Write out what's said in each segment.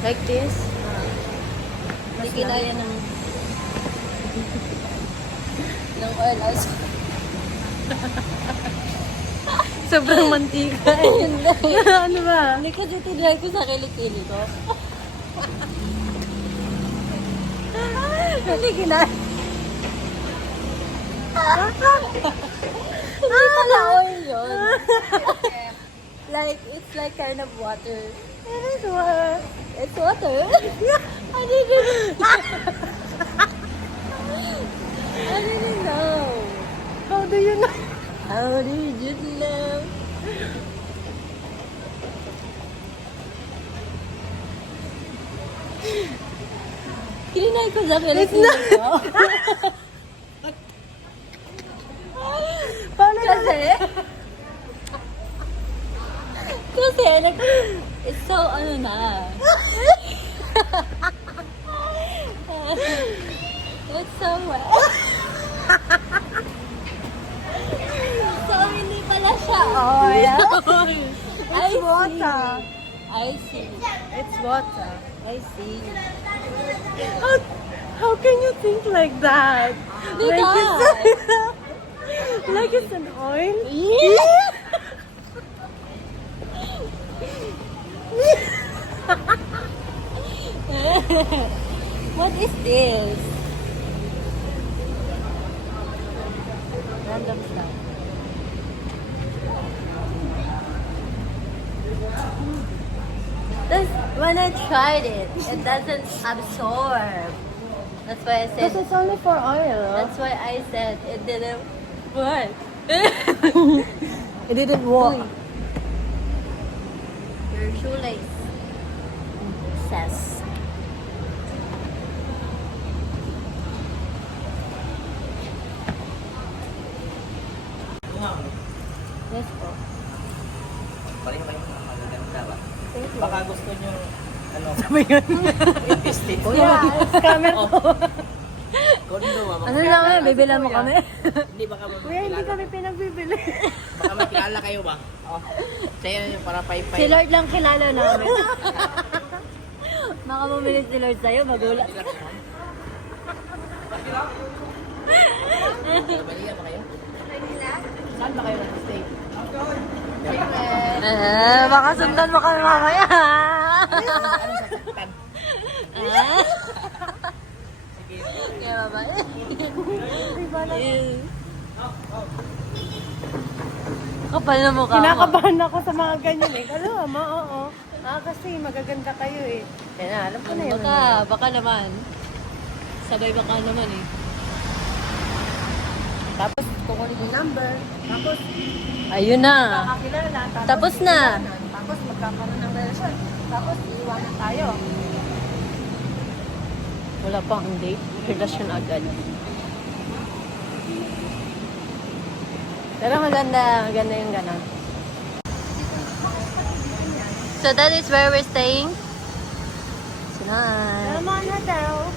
Like this? Hindi kinaya ng oil. Sobrang mantika eh. Hindi. Ano ba? Hindi kasi tinry ko sa kilikili ko. Hindi kinaya. Hindi pala oil yun. Like, it's like kind of water. It is what? It's water. I didn't know. How do you know? How did you know? Kininay ko sa kilikili ko. Paano Kasi, it's so, ano na. It's so wet. So, hindi pala siya oil. It's water. I see. It's water. I see. How can you think like that? Because. Like it's an oil? Yeah. What is this? Random stuff. This, when I tried it, it doesn't absorb. That's why I said. Because it's only for oil. That's why I said it didn't work. It didn't work. Your shoelace says. Yes po. Pareho kayo magaganda ba? Thank you. Baka gusto nyo, ano, Sabi yun. invested. Kuya, scammer to. Kondo, mama. Ano lang eh, bibilan mo kami. Hindi, baka Kuya, hindi kami pinagbibili. Baka makilala kayo ba? Oh. Sa'yo yung para pay-pay. Si Lord lang kilala namin. Baka bumili si Lord sa'yo, magulat. Balikan ba kayo? Saan ba kayo nag-stay? Baka sundan mo kami mamaya. Ano sa saktan? Kaya babae. Kapal na mukha mo. Kinakabahan ako sa mga ganyan eh. Alam mo, oo. Kasi magaganda kayo eh. Kaya na, alam ko na yun. Baka naman. Sabay baka naman eh. Tapos, kukunin yung number. Tapos, Ayun na. kakakilala. Tapos na. Tapos, magkakaroon ng relasyon. Tapos, iiwanan tayo. Wala pang date. Relasyon agad. Pero maganda yung gano'n. So that is where we're staying. Tonight. Naman na daw.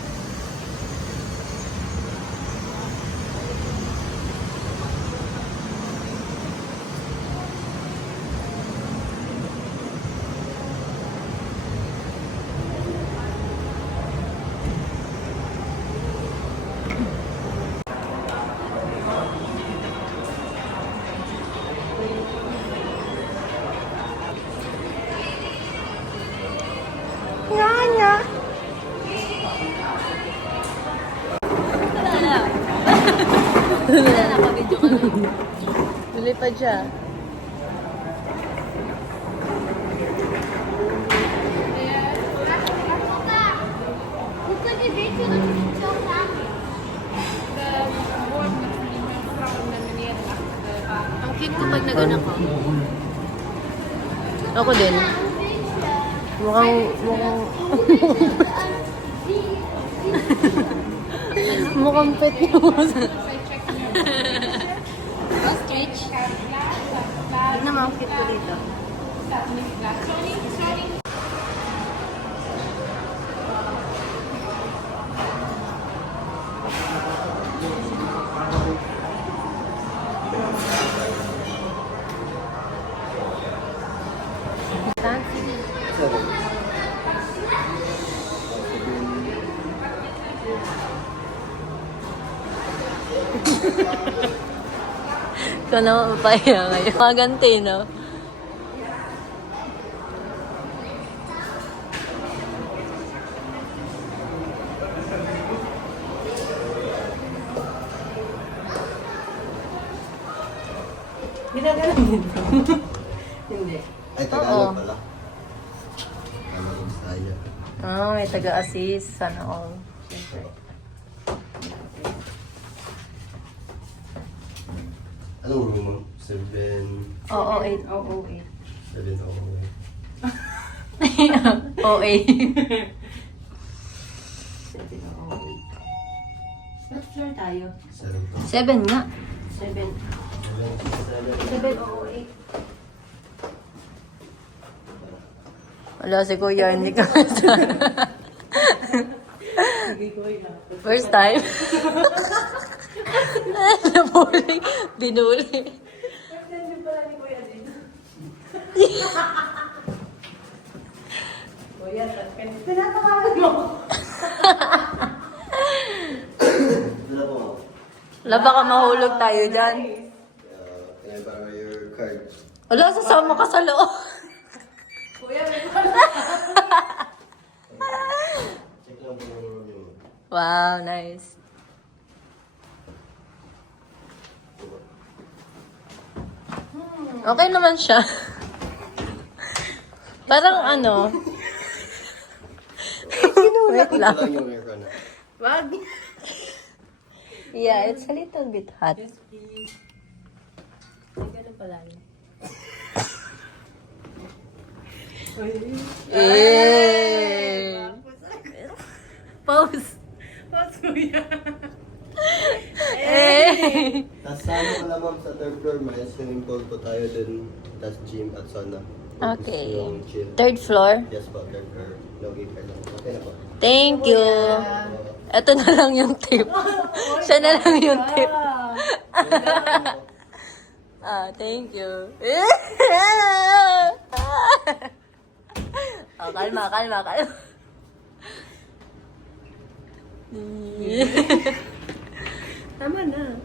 Nga. Wala na ka-video kami. Lilipad siya. Ang cute ko pag nagana ko. Ako din. Mukhang mukhang pet yung Ostrich. Tignan mo ang cute ko dito. Fancy. Ikaw na mapapaya ngayon. Maganti, no? Ginagalan dito. Hindi. Ay, Tagalog pala. Tagalog saya. Ah, may taga-assist. Sana all. Anong room mo? 7... Oo, 8. Oo, 7 ako. Oo, 8. What floor tayo? 7 7 nga. 7. 7. 7 oo, 8. Wala si Kuya, hindi ka First time? Nabuli. Binuli. Kuya, tinatawagan mo. Wala po. Wala, baka mahulog tayo dyan. Can I borrow your card? Wala, sasama ka sa loob. Kuya, may Check lang po yung room niyo. Wow, nice. Okay naman siya. Parang ano. Wait Ito lang. lang yung aircon na. Wag. Yeah, it's a little bit hot. Yes, please. Ay, ganun pala. Eh. Pause. Pause, kuya. Eh. Tapos sa ano pala ma'am, sa third floor, may swimming pool po tayo dun. Tapos gym at sauna. Okay. Yung chill. Third floor. Yes po, third floor. Logi card lang. Okay na po. Thank you. Ito na lang yung tip. Siya na lang yung tip. Thank you. Oh, kalma, kalma, kalma. Tama na.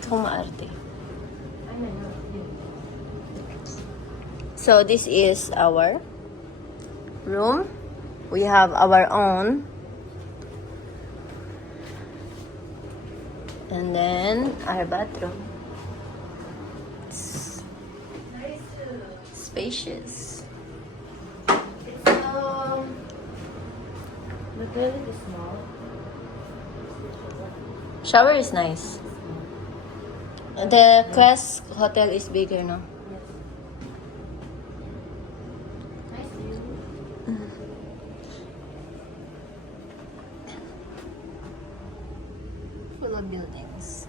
Ikaw maarte. Ano na? So, this is our room. We have our own. And then, our bathroom. It's spacious. The toilet is small. Shower is nice. The Quest Hotel is bigger, no? Nice view. Full of buildings.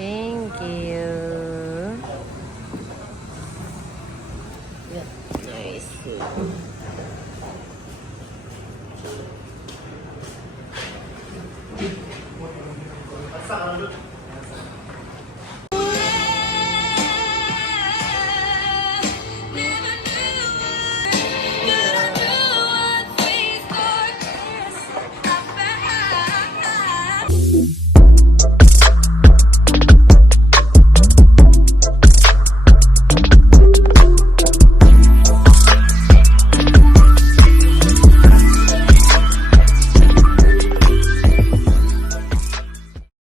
Thank you. Yeah, nice.